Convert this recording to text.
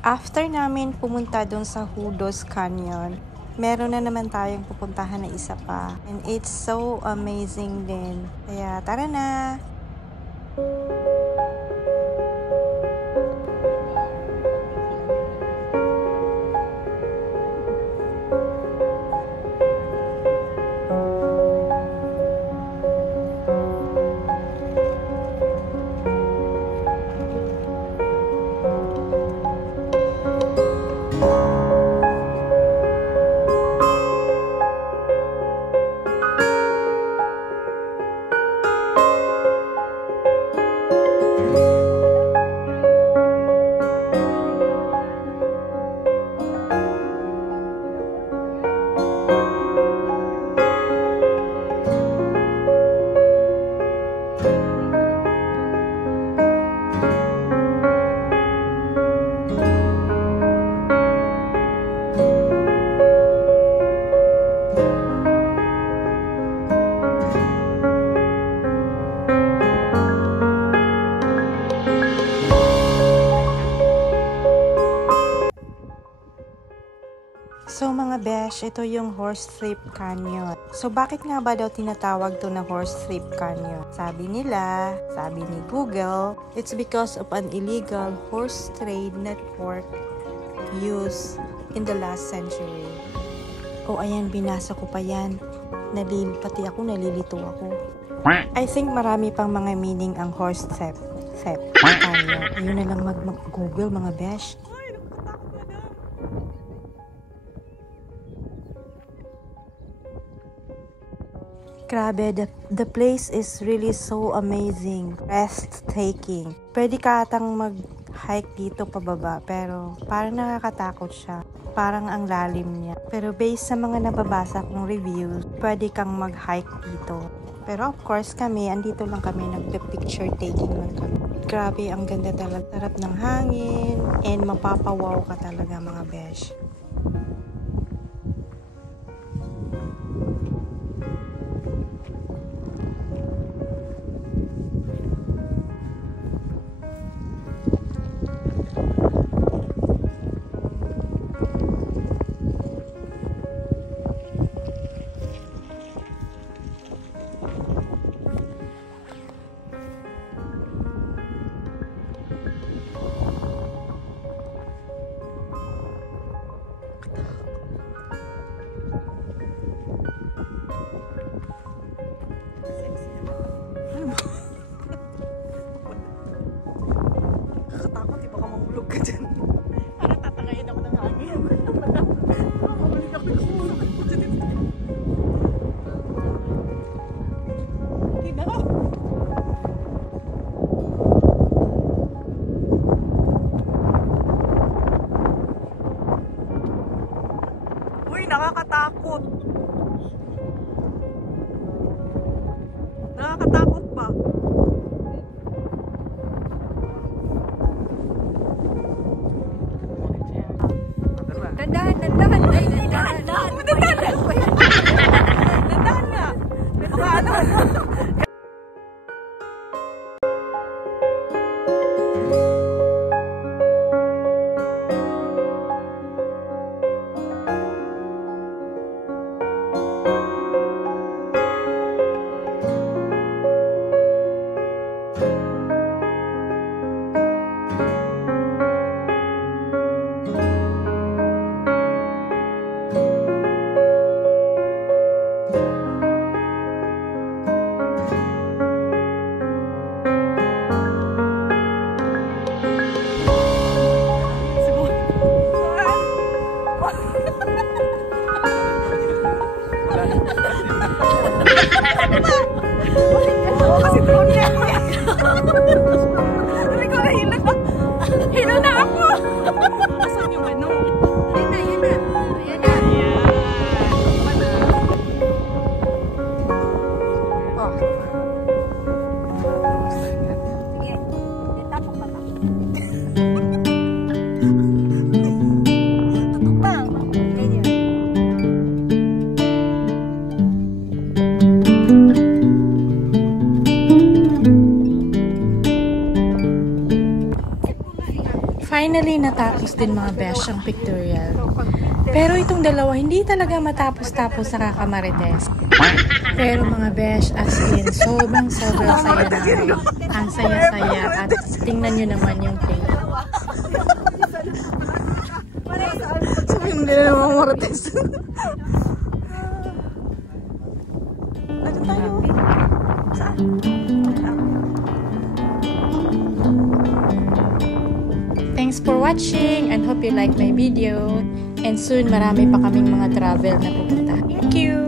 After namin pumunta dun sa Hudos Canyon, meron na naman tayong pupuntahan na isa pa. And it's so amazing din. Kaya tara na! So mga besh, ito yung Horse Thrift Canyon. So bakit nga ba daw tinatawag to na Horse Thrift Canyon? Sabi nila, sabi ni Google, it's because of an illegal horse trade network used in the last century. Oh ayan, binasa ko pa yan. Pati ako nalilito ako. I think marami pang mga meaning ang horse theft. Canyon. Ayun na lang mag-Google mga besh. Grabe, the place is really so amazing, breathtaking. Pwede ka atang mag-hike dito pababa, pero parang nakakatakot siya. Parang ang lalim niya. Pero based sa mga nababasa kong reviews, pwede kang mag-hike dito. Pero of course kami, andito lang kami, nagpa-picture taking lang kami. Grabe, ang ganda talaga. Sarap ng hangin, and mapapawaw ka talaga mga besh. Nakakatakot, di ba ka mahulog ka dyan? Parang tatangayin ako ng hangin. Makabalik ako yung sumakit ko dyan. Hindi na. Uy, nakakatakot. Nakakatakot pa. Dandahan. Ay, dandahan. Dandahan nga. Baka ano. Finally, natapos din mga besh ang pictorial. Pero itong dalawa, hindi talaga matapos-tapos sa kakamarites. Pero mga besh, as in, sobrang saya namin. Ang saya-saya at tingnan nyo naman yung play. Sabihin nila ng mga marites. Ano tayo? Saan? Thanks for watching and hope you like my video. And soon, marami pa kaming mga travel na pupunta. Thank you!